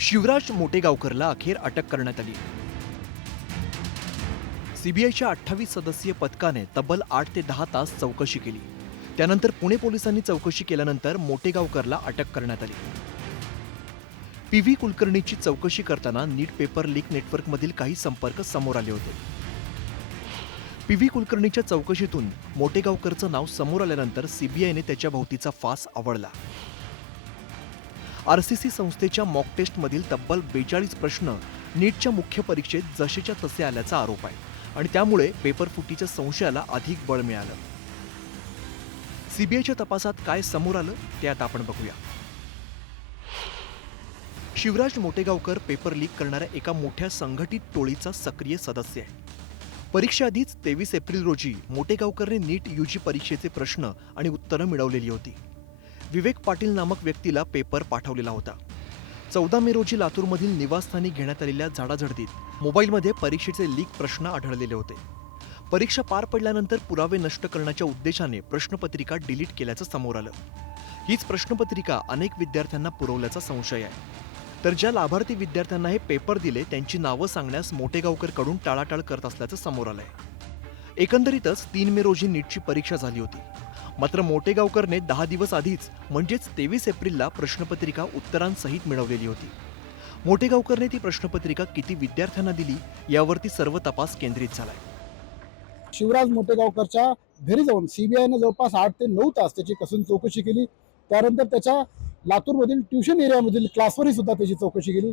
शिवराज मोटेगावकरला अखेर अटक करण्यात आली. सीबीआयच्या 28 सदस्यीय पथकाने तब्बल 8 ते 10 तास चौकशी केली. त्यानंतर पुणे पोलिसांनी चौकशी केल्यानंतर मोटेगावकरला अटक करण्यात आली. पी.व्ही. कुलकर्णीची चौकशी करताना नीट पेपर लीक नेटवर्कमधील काही संपर्क समोर आले होते. पी.व्ही. कुलकर्णीच्या चौकशीतून मोटेगावकरचं नाव समोर आल्यानंतर सीबीआयने त्याच्या भोवतीचा फास आवळला. आरसीसी संस्थेच्या मॉक टेस्टमधील तब्बल 42 प्रश्न नीटच्या मुख्य परीक्षेत जसेच्या तसे आल्याचा आरोप आहे आणि त्यामुळे पेपर फुटीच्या संशयाला अधिक बळ मिळालं. सीबीआयच्या तपासात काय समोर आलं ते आता आपण बघूया. शिवराज मोटेगावकर पेपर लीक करणाऱ्या एका मोठ्या संघटित टोळीचा सक्रिय सदस्य आहे. परीक्षेआधीच 23 एप्रिल रोजी मोटेगावकरने नीट यूजी परीक्षेचे प्रश्न आणि उत्तरं मिळवलेली होती. विवेक पाटील नामक व्यक्तीला पेपर पाठवलेला होता. 14 मे रोजी लातूरमधील निवासस्थानी घेण्यात आलेल्या झाडाझडतीत मोबाईलमध्ये परीक्षेचे लीक प्रश्न आढळलेले होते. परीक्षा पार पडल्यानंतर पुरावे नष्ट करण्याच्या उद्देशाने प्रश्नपत्रिका डिलीट केल्याचं समोर आलं. हीच प्रश्नपत्रिका अनेक विद्यार्थ्यांना पुरवल्याचा संशय आहे. तर ज्या लाभार्थी विद्यार्थ्यांना हे पेपर दिले त्यांची नावं सांगण्यास मोटेगावकरकडून टाळाटाळ करत असल्याचं समोर आलंय. एकंदरीतच 3 मे रोजी नीटची परीक्षा झाली होती. मात्र मोटेगावकरने 10 दिवस आधीच म्हणजेच 23 एप्रिलला प्रश्नपत्रिका उत्तरांसहित मिळवलेली होती. मोटेगावकरने ती प्रश्नपत्रिका किती विद्यार्थ्यांना दिली यावरती सर्व तपास केंद्रित झालाय. शिवराज मोटेगावकरच्या घरी जाऊन सीबीआयने जवळपास 8 ते 9 तास त्याची कसून चौकशी केली. त्यानंतर त्याच्या लातूरमधील ट्युशन एरियामधील क्लासवरही सुद्धा त्याची चौकशी केली.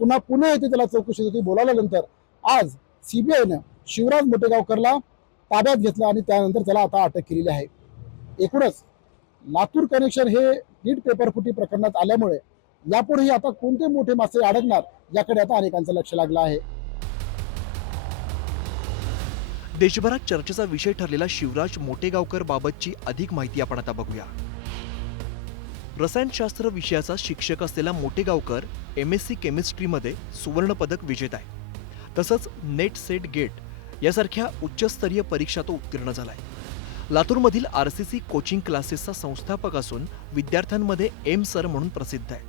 पुन्हा पुणे येथे त्याला चौकशीसाठी बोलावल्यानंतर आज सीबीआयनं शिवराज मोटेगावकरला ताब्यात घेतलं आणि त्यानंतर त्याला आता अटक केलेली आहे. एकूणच लातूर कनेक्शन हे नीट पेपर फुटी प्रकरणात आल्यामुळे यापुढेही आता कोणते मोठे मासे अडकणार याकडे आता अनेकांचं लक्ष लागलं आहे. देशभरात चर्चेचा विषय ठरलेला शिवराज मोटेगावकर बाबतची अधिक माहिती आपण आता बघूया. रसायनशास्त्र विषयाचा शिक्षक असलेला मोटेगावकर MSc केमिस्ट्रीमध्ये सुवर्णपदक विजेता आहे. तसंच नेट सेट गेट यासारख्या उच्चस्तरीय परीक्षा तो उत्तीर्ण झालाय. लातूरमधील आरसीसी कोचिंग क्लासेसचा संस्थापक असून विद्यार्थ्यांमध्ये एम सर म्हणून प्रसिद्ध आहे.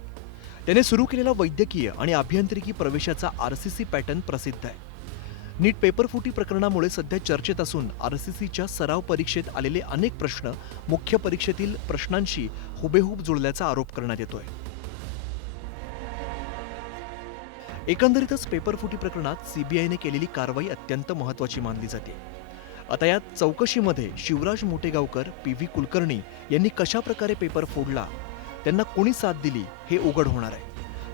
त्याने सुरू केलेला वैद्यकीय आणि अभियांत्रिकी प्रवेशाचा आरसीसी पॅटर्न प्रसिद्ध आहे. नीट पेपरफुटी प्रकरणामुळे सध्या चर्चेत असून आरसीसीच्या सराव परीक्षेत आलेले अनेक प्रश्न मुख्य परीक्षेतील प्रश्नांशी हुबेहूब जुळल्याचा आरोप करण्यात येतोय. एकंदरीतच पेपरफुटी प्रकरणात सीबीआयने केलेली कारवाई अत्यंत महत्त्वाची मानली जाते. आता या चौकशीमध्ये शिवराज मोटेगावकर, पी.व्ही. कुलकर्णी यांनी कशा प्रकारे पेपर फोडला, त्यांना कोणी साथ दिली हे उघड होणार आहे.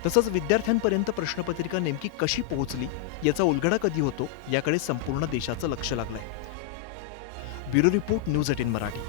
तसंच विद्यार्थ्यांपर्यंत प्रश्नपत्रिका नेमकी कशी पोहोचली याचा उलगडा कधी होतो याकडे संपूर्ण देशाचं लक्ष लागलंय. Bureau report, news 18 Marathi.